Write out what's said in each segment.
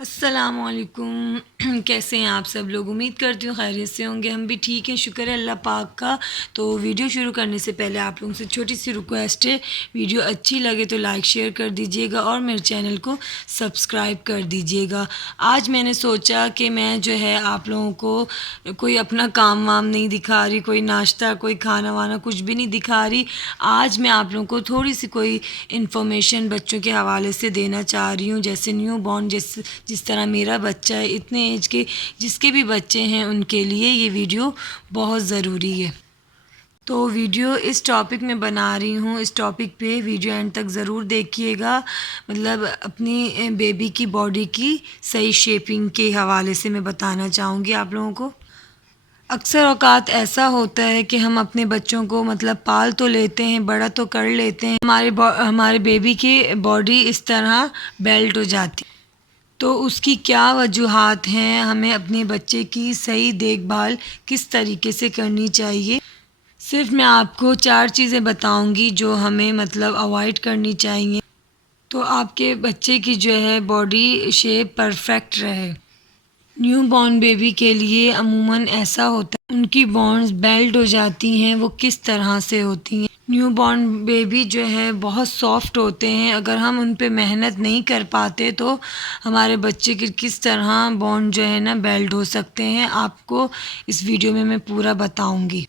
السلام علیکم، کیسے ہیں آپ سب لوگ؟ امید کرتی ہوں خیریت سے ہوں گے، ہم بھی ٹھیک ہیں، شکر ہے اللہ پاک کا۔ تو ویڈیو شروع کرنے سے پہلے آپ لوگوں سے چھوٹی سی ریکویسٹ ہے، ویڈیو اچھی لگے تو لائک شیئر کر دیجیے گا اور میرے چینل کو سبسکرائب کر دیجیے گا۔ آج میں نے سوچا کہ میں جو ہے آپ لوگوں کو کوئی اپنا کام وام نہیں دکھا رہی، کوئی ناشتہ کوئی کھانا وانا کچھ بھی نہیں دکھا رہی۔ آج میں آپ لوگوں کو تھوڑی سی کوئی انفارمیشن بچوں کے حوالے سے دینا چاہ رہی ہوں، جیسے نیو بورن، جس طرح میرا بچہ ہے، اتنے ایج کے جس کے بھی بچے ہیں ان کے لیے یہ ویڈیو بہت ضروری ہے۔ تو ویڈیو اس ٹاپک میں بنا رہی ہوں، اس ٹاپک پہ ویڈیو اینڈ تک ضرور دیکھیے گا۔ مطلب اپنی بیبی کی باڈی کی صحیح شیپنگ کے حوالے سے میں بتانا چاہوں گی آپ لوگوں کو۔ اکثر اوقات ایسا ہوتا ہے کہ ہم اپنے بچوں کو مطلب پال تو لیتے ہیں، بڑا تو کر لیتے ہیں، ہمارے بیبی کی باڈی اس طرح بیلٹ ہو جاتی ہے۔ تو اس کی کیا وجوہات ہیں، ہمیں اپنے بچے کی صحیح دیکھ بھال کس طریقے سے کرنی چاہیے؟ صرف میں آپ کو 4 چیزیں بتاؤں گی جو ہمیں مطلب اوائڈ کرنی چاہیے، تو آپ کے بچے کی جو ہے باڈی شیپ پرفیکٹ رہے۔ نیو بورن بیبی کے لیے عموماً ایسا ہوتا ہے، ان کی بونز بیلٹ ہو جاتی ہیں۔ وہ کس طرح سے ہوتی ہیں؟ نیو بورن بیبی جو ہے بہت سافٹ ہوتے ہیں، اگر ہم ان پہ محنت نہیں کر پاتے تو ہمارے بچے کی کس طرح بون جو ہے نا بیلٹ ہو سکتے ہیں، آپ کو اس ویڈیو میں پورا بتاؤں گی۔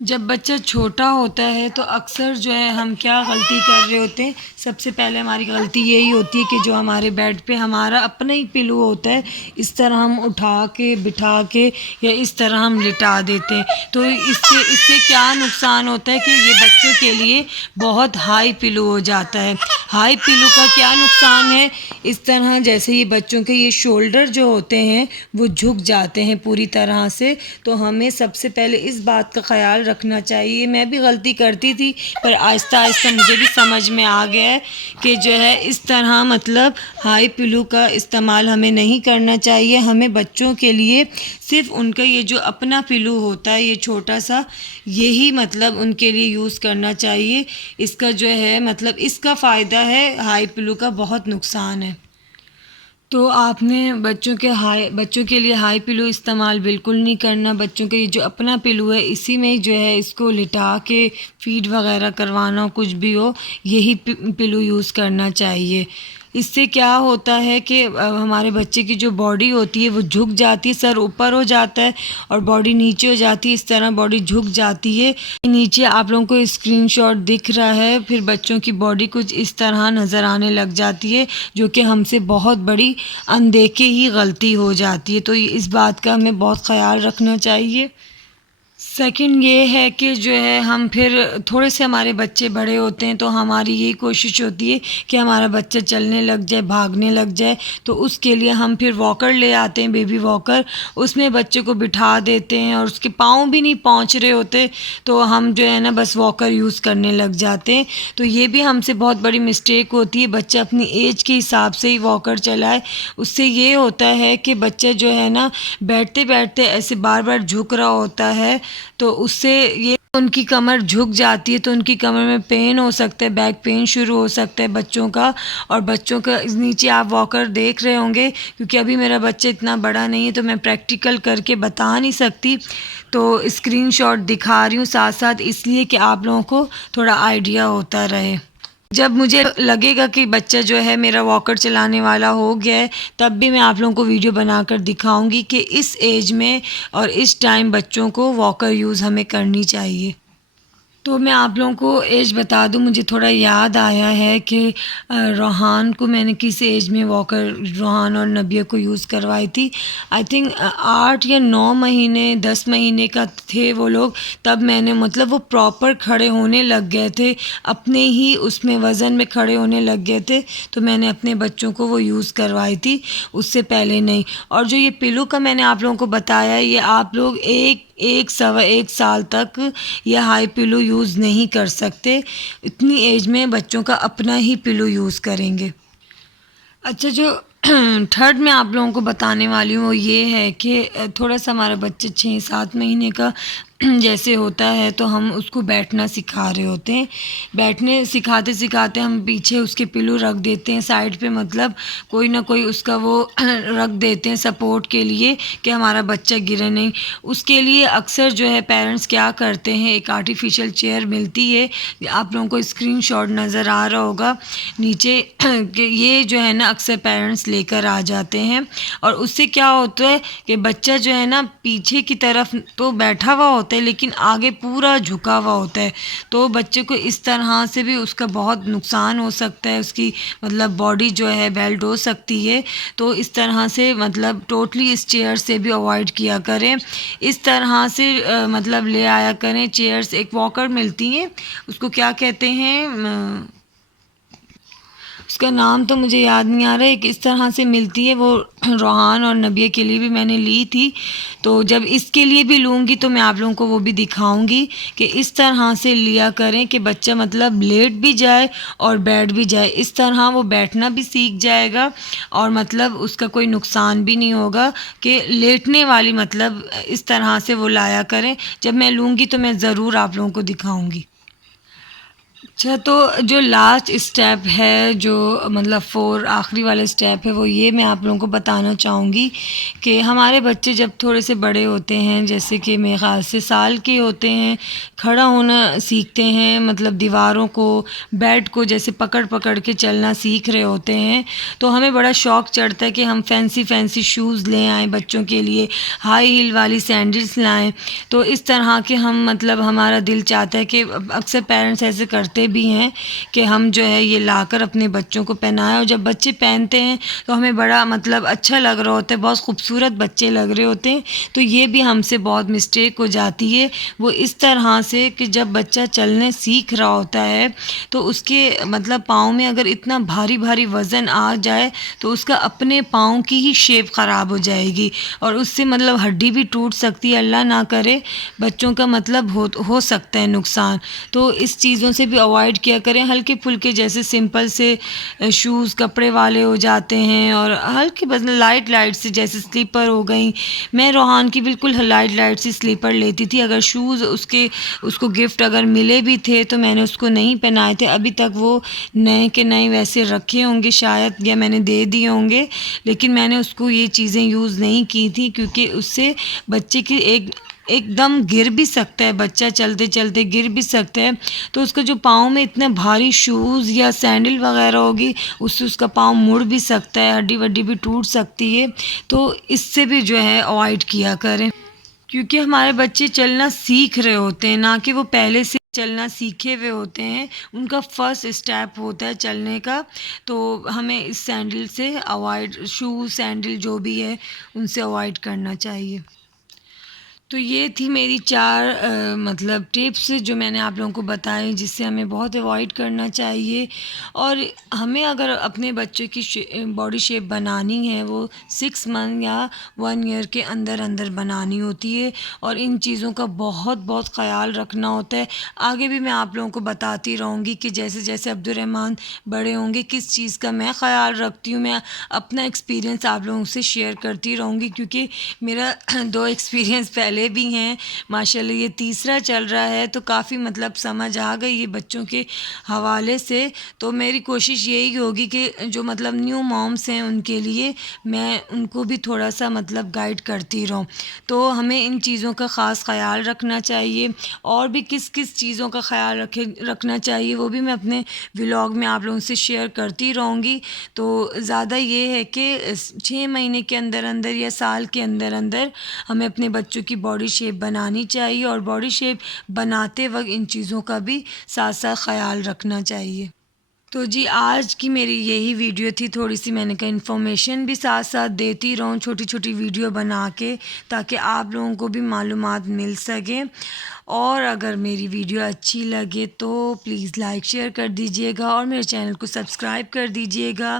جب بچہ چھوٹا ہوتا ہے تو اکثر جو ہے ہم کیا غلطی کر رہے ہوتے ہیں، سب سے پہلے ہماری غلطی یہی ہوتی ہے کہ جو ہمارے بیڈ پہ ہمارا اپنا ہی پلو ہوتا ہے، اس طرح ہم اٹھا کے بٹھا کے یا اس طرح ہم لٹا دیتے ہیں۔ تو اس سے کیا نقصان ہوتا ہے کہ یہ بچوں کے لیے بہت ہائی پلو ہو جاتا ہے۔ ہائی پلو کا کیا نقصان ہے؟ اس طرح جیسے یہ بچوں کے یہ شولڈر جو ہوتے ہیں وہ جھک جاتے ہیں پوری طرح سے۔ تو ہمیں سب سے پہلے اس بات کا خیال رکھنا چاہیے، میں بھی غلطی کرتی تھی پر آہستہ آہستہ مجھے بھی سمجھ میں آ گیا ہے کہ جو ہے اس طرح مطلب ہائی پلو کا استعمال ہمیں نہیں کرنا چاہیے۔ ہمیں بچوں کے لیے صرف ان کا یہ جو اپنا پلو ہوتا ہے، یہ چھوٹا سا، یہی مطلب ان کے لیے یوز کرنا چاہیے۔ اس کا جو ہے مطلب اس کا فائدہ ہے، ہائی پلو کا بہت نقصان ہے۔ تو آپ نے بچوں کے لیے ہائی پلو استعمال بالکل نہیں کرنا۔ بچوں کے یہ جو اپنا پلو ہے اسی میں جو ہے اس کو لٹا کے فیڈ وغیرہ کروانا، کچھ بھی ہو، یہی پلو یوز کرنا چاہیے۔ اس سے کیا ہوتا ہے کہ ہمارے بچے کی جو باڈی ہوتی ہے وہ جھک جاتی ہے، سر اوپر ہو جاتا ہے اور باڈی نیچے ہو جاتی ہے، اس طرح باڈی جھک جاتی ہے۔ نیچے آپ لوگوں کو اسکرین شاٹ دکھ رہا ہے، پھر بچوں کی باڈی کچھ اس طرح نظر آنے لگ جاتی ہے، جو کہ ہم سے بہت بڑی اندیکھے ہی غلطی ہو جاتی ہے۔ تو اس بات کا ہمیں بہت خیال رکھنا چاہیے۔ سیکنڈ یہ ہے کہ جو ہے ہم پھر تھوڑے سے ہمارے بچے بڑے ہوتے ہیں تو ہماری یہی کوشش ہوتی ہے کہ ہمارا بچہ چلنے لگ جائے، بھاگنے لگ جائے، تو اس کے لیے ہم پھر واکر لے آتے ہیں، بیبی واکر، اس میں بچے کو بٹھا دیتے ہیں اور اس کے پاؤں بھی نہیں پہنچ رہے ہوتے تو ہم جو ہے نا بس واکر یوز کرنے لگ جاتے ہیں۔ تو یہ بھی ہم سے بہت بڑی مسٹیک ہوتی ہے، بچہ اپنی ایج کے حساب سے ہی واکر چلائے۔ اس سے یہ ہوتا ہے کہ بچہ جو ہے نا بیٹھتے بیٹھتے ایسے بار بار جھک رہا ہوتا ہے، تو اس سے یہ ان کی کمر جھک جاتی ہے، تو ان کی کمر میں پین ہو سکتا ہے، بیک پین شروع ہو سکتا ہے بچوں کا۔ اور بچوں کا نیچے آپ واکر دیکھ رہے ہوں گے، کیونکہ ابھی میرا بچہ اتنا بڑا نہیں ہے تو میں پریکٹیکل کر کے بتا نہیں سکتی، تو اسکرین شاٹ دکھا رہی ہوں ساتھ ساتھ، اس لیے کہ آپ لوگوں کو تھوڑا آئیڈیا ہوتا رہے۔ جب مجھے لگے گا کہ بچہ جو ہے میرا واکر چلانے والا ہو گیا ہے، تب بھی میں آپ لوگوں کو ویڈیو بنا کر دکھاؤں گی کہ اس ایج میں اور اس ٹائم بچوں کو واکر یوز ہمیں کرنی چاہیے۔ تو میں آپ لوگوں کو ایج بتا دوں، مجھے تھوڑا یاد آیا ہے کہ روحان کو میں نے کس ایج میں واکر، روحان اور نبیہ کو یوز کروائی تھی، آئی تھنک 8 یا 9 مہینے 10 مہینے کا تھے وہ لوگ، تب میں نے مطلب وہ پراپر کھڑے ہونے لگ گئے تھے، اپنے ہی اس میں وزن میں کھڑے ہونے لگ گئے تھے، تو میں نے اپنے بچوں کو وہ یوز کروائی تھی، اس سے پہلے نہیں۔ اور جو یہ پلو کا میں نے آپ لوگوں کو بتایا، یہ آپ لوگ ایک سوا ایک سال تک یہ ہائی پلو یوز نہیں کر سکتے، اتنی ایج میں بچوں کا اپنا ہی پلو یوز کریں گے۔ اچھا، جو تھرڈ میں آپ لوگوں کو بتانے والی ہوں وہ یہ ہے کہ تھوڑا سا ہمارا بچہ 6-7 مہینے کا جیسے ہوتا ہے تو ہم اس کو بیٹھنا سکھا رہے ہوتے ہیں، بیٹھنے سکھاتے سکھاتے ہم پیچھے اس کے پلو رکھ دیتے ہیں سائڈ پہ، مطلب کوئی نہ کوئی اس کا وہ رکھ دیتے ہیں سپورٹ کے لیے کہ ہمارا بچہ گرے نہیں۔ اس کے لیے اکثر جو ہے پیرنٹس کیا کرتے ہیں، ایک آرٹیفیشل چیئر ملتی ہے، آپ لوگوں کو اسکرین شاٹ نظر آ رہا ہوگا نیچے کہ یہ جو ہے نا اکثر پیرنٹس لے کر آ جاتے ہیں، اور اس سے کیا ہوتا ہے کہ بچہ جو ہے نا پیچھے کی طرف تو بیٹھا ہوا ہوتا ہے لیکن آگے پورا جھکا ہوا ہوتا ہے، تو بچے کو اس طرح سے بھی اس کا بہت نقصان ہو سکتا ہے، اس کی مطلب باڈی جو ہے بیلٹ ہو سکتی ہے۔ تو اس طرح سے مطلب ٹوٹلی اس چیئر سے بھی اوائڈ کیا کریں، اس طرح سے مطلب لے آیا کریں چیئرز۔ ایک واکر ملتی ہیں، اس کو کیا کہتے ہیں، اس کا نام تو مجھے یاد نہیں آ رہا ہے، ایک اس طرح سے ملتی ہے، وہ روحان اور نبیہ کے لیے بھی میں نے لی تھی، تو جب اس کے لیے بھی لوں گی تو میں آپ لوگوں کو وہ بھی دکھاؤں گی کہ اس طرح سے لیا کریں کہ بچہ مطلب لیٹ بھی جائے اور بیٹھ بھی جائے، اس طرح وہ بیٹھنا بھی سیکھ جائے گا اور مطلب اس کا کوئی نقصان بھی نہیں ہوگا کہ لیٹنے والی، مطلب اس طرح سے وہ لایا کریں۔ جب میں لوں گی تو میں ضرور آپ لوگوں کو دکھاؤں گی۔ اچھا، تو جو لاسٹ اسٹیپ ہے، جو مطلب آخری والا اسٹیپ ہے، وہ یہ میں آپ لوگوں کو بتانا چاہوں گی کہ ہمارے بچے جب تھوڑے سے بڑے ہوتے ہیں، جیسے کہ میرے خیال سے سال کے ہوتے ہیں، کھڑا ہونا سیکھتے ہیں، مطلب دیواروں کو، بیڈ کو جیسے پکڑ پکڑ کے چلنا سیکھ رہے ہوتے ہیں، تو ہمیں بڑا شوق چڑھتا ہے کہ ہم فینسی فینسی شوز لے آئیں بچوں کے لیے، ہائی ہیل والی سینڈلس لائیں۔ تو اس طرح کے ہم مطلب ہمارا دل چاہتا ہے کہ اکثر پیرنٹس ایسے کرتے بھی ہیں کہ ہم جو ہے یہ لا کر اپنے بچوں کو پہنائیں، اور جب بچے پہنتے ہیں تو ہمیں بڑا مطلب اچھا لگ رہا ہوتا ہے، بہت خوبصورت بچے لگ رہے ہوتے ہیں۔ تو یہ بھی ہم سے بہت مسٹیک ہو جاتی ہے، وہ اس طرح سے کہ جب بچہ چلنے سیکھ رہا ہوتا ہے تو اس کے مطلب پاؤں میں اگر اتنا بھاری بھاری وزن آ جائے تو اس کا اپنے پاؤں کی ہی شیپ خراب ہو جائے گی، اور اس سے مطلب ہڈی بھی ٹوٹ سکتی ہے، اللہ نہ کرے بچوں کا مطلب ہو سکتا ہے نقصان۔ تو اس چیزوں سے بھی اوائڈ کیا کریں، ہلکے پھلکے جیسے سمپل سے شوز کپڑے والے ہو جاتے ہیں، اور ہلکے بس لائٹ سے جیسے سلیپر ہو گئیں۔ میں روحان کی بالکل لائٹ سی سلیپر لیتی تھی، اگر شوز اس کو گفٹ اگر ملے بھی تھے تو میں نے اس کو نہیں پہنائے تھے، ابھی تک وہ نئے کے نئے ویسے رکھے ہوں گے شاید، یا میں نے دے دیے ہوں گے، لیکن میں نے اس کو یہ چیزیں یوز نہیں کی تھی، کیونکہ اس سے بچے کی ایک دم گر بھی سکتا ہے، بچہ چلتے چلتے گر بھی سکتا ہے، تو اس کا جو پاؤں میں اتنے بھاری شوز یا سینڈل وغیرہ ہوگی، اس سے اس کا پاؤں مڑ بھی سکتا ہے، ہڈی وڈی بھی ٹوٹ سکتی ہے، تو اس سے بھی جو ہے اوائڈ کیا کریں، کیونکہ ہمارے بچے چلنا سیکھ رہے ہوتے ہیں، نہ کہ وہ پہلے سے چلنا سیکھے ہوئے ہوتے ہیں، ان کا فرسٹ اسٹیپ ہوتا ہے چلنے کا، تو ہمیں اس سینڈل سے اوائڈ، شوز سینڈل جو بھی ہے ان سے اوائڈ کرنا چاہیے۔ تو یہ تھی میری 4 مطلب ٹپس جو میں نے آپ لوگوں کو بتائیں، جس سے ہمیں بہت اوائڈ کرنا چاہیے، اور ہمیں اگر اپنے بچے کی باڈی شیپ بنانی ہے وہ 6 منتھ یا 1 ایئر کے اندر اندر بنانی ہوتی ہے، اور ان چیزوں کا بہت بہت خیال رکھنا ہوتا ہے۔ آگے بھی میں آپ لوگوں کو بتاتی رہوں گی کہ جیسے جیسے عبدالرحمن بڑے ہوں گے کس چیز کا میں خیال رکھتی ہوں، میں اپنا ایکسپیرینس آپ لوگوں سے شیئر کرتی رہوں گی، کیونکہ میرا 2 ایکسپیرینس پہلے بھی ہیں ماشاءاللہ، یہ تیسرا چل رہا ہے، تو کافی مطلب سمجھ آ گئی یہ بچوں کے حوالے سے۔ تو میری کوشش یہی ہوگی کہ جو مطلب نیو مومس ہیں ان کے لیے میں ان کو بھی تھوڑا سا مطلب گائیڈ کرتی رہوں، تو ہمیں ان چیزوں کا خاص خیال رکھنا چاہیے، اور بھی کس کس چیزوں کا خیال رکھنا چاہیے وہ بھی میں اپنے ولاگ میں آپ لوگوں سے شیئر کرتی رہوں گی۔ تو زیادہ یہ ہے کہ 6 مہینے کے اندر اندر یا سال کے اندر اندر ہمیں اپنے بچوں کی باڈی شیپ بنانی چاہیے، اور باڈی شیپ بناتے وقت ان چیزوں کا بھی ساتھ ساتھ خیال رکھنا چاہیے۔ تو جی آج کی میری یہی ویڈیو تھی، تھوڑی سی میں نے کہا انفارمیشن بھی ساتھ ساتھ دیتی رہوں، چھوٹی چھوٹی ویڈیو بنا کے، تاکہ آپ لوگوں کو بھی معلومات مل سکیں، اور اگر میری ویڈیو اچھی لگے تو پلیز لائک شیئر کر دیجیے گا، اور میرے چینل کو سبسکرائب کر دیجیے گا۔